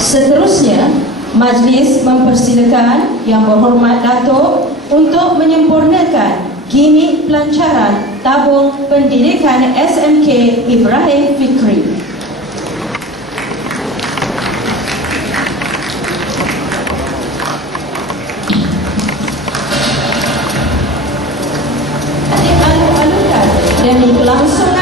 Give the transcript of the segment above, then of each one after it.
Seterusnya, majlis mempersilakan Yang Berhormat Datuk untuk menyempurnakan gimmick pelancaran tabung pendidikan SMK Ibrahim Fikri. Alu-alukan demi kelangsungan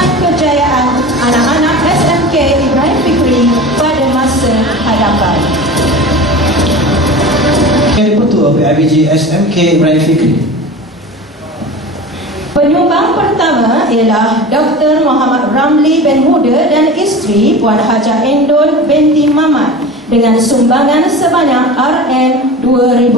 PIBG SMK Ibrahim Fikri Penyumbang pertama ialah Dr. Muhammad Ramli bin Muda dan isteri Puan Haja Endon binti Mamat dengan sumbangan sebanyak RM2,000.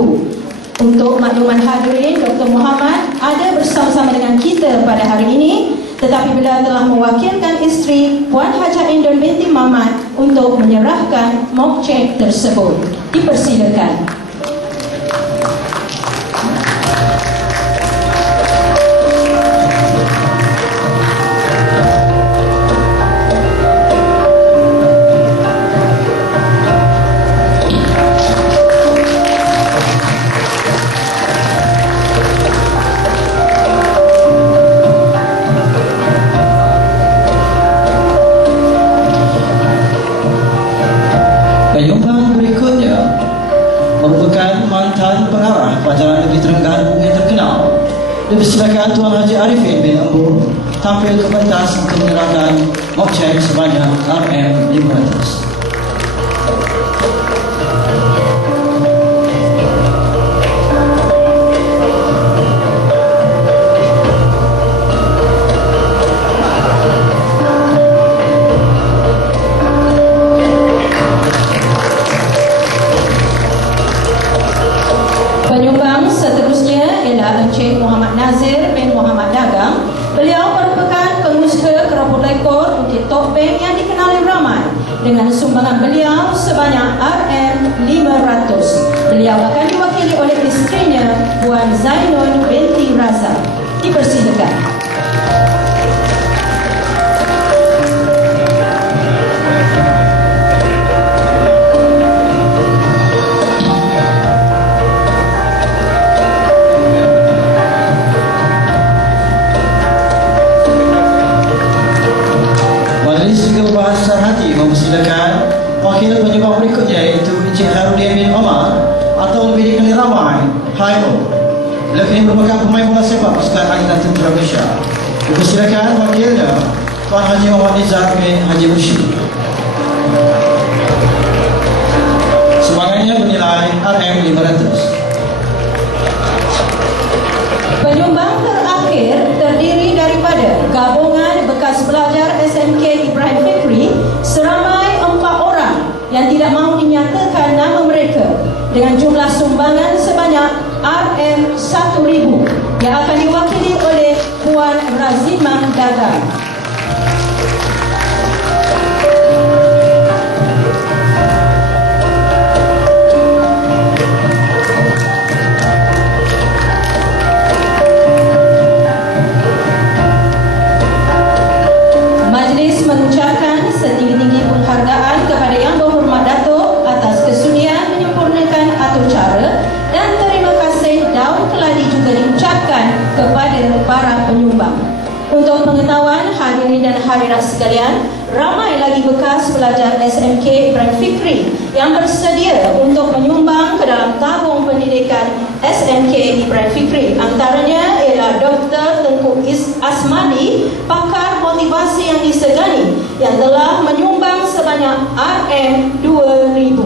Untuk makluman hadirin, Dr. Muhammad ada bersama-sama dengan kita pada hari ini tetapi beliau telah mewakilkan isteri Puan Haja Endon binti Mamat untuk menyerahkan mock check tersebut. Dipersilakan. Merupakan mantan pengarah pelajaran negeri Terengganu yang terkenal. Dipersilakan Tuan Haji Arifin bin Embu tampil ke pentas untuk menyerahkan check sebanyak RM500. Lekor Bukit Topeng yang dikenali ramai dengan sumbangan beliau sebanyak RM500. Beliau akan diwakili oleh isterinya Puan Zainun binti Raza. Dipersilakan. Mempersilakan wakil penyumbang berikutnya iaitu Encik Harudin bin Omar atau lebih dikenali ramai Hairo. Beliau ini merupakan pemain bola sepak pasukan Angkatan Tentera Malaysia. Dipersilakan wakilnya Tuan Haji Muhammad Nizar bin Haji Mushid. Sumbangannya bernilai RM500. Penyumbang terakhir terdiri daripada gabungan bekas pelajar SMK yang tidak mahu dinyatakan nama mereka dengan jumlah sumbangan sebanyak RM1,000 yang akan diwakili oleh Puan Razimah Dagang. Hadirat sekalian, ramai lagi bekas pelajar SMK Ibrahim Fikri yang bersedia untuk menyumbang ke dalam tabung pendidikan SMK Ibrahim Fikri. Antaranya ialah Dr. Tengku Asmadi, pakar motivasi yang disegani yang telah menyumbang sebanyak RM2,000.